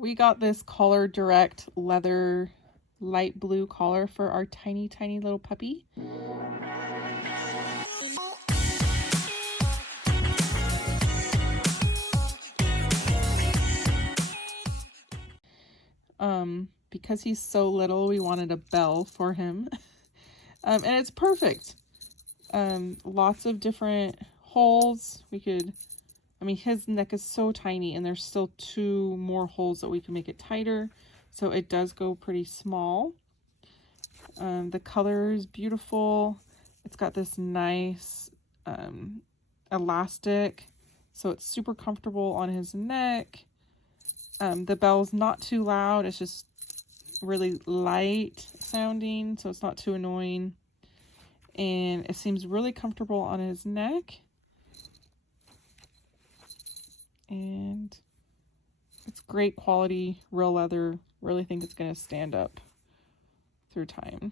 We got this Collar Direct leather light blue collar for our tiny little puppy. Because he's so little, we wanted a bell for him. And it's perfect. Lots of different holes. His neck is so tiny, and there's still 2 more holes that we can make it tighter. So it does go pretty small. The color is beautiful. It's got this nice elastic, so it's super comfortable on his neck. The bell's not too loud. It's just really light sounding, so it's not too annoying. And it seems really comfortable on his neck. And it's great quality, real leather. Really think it's going to stand up through time.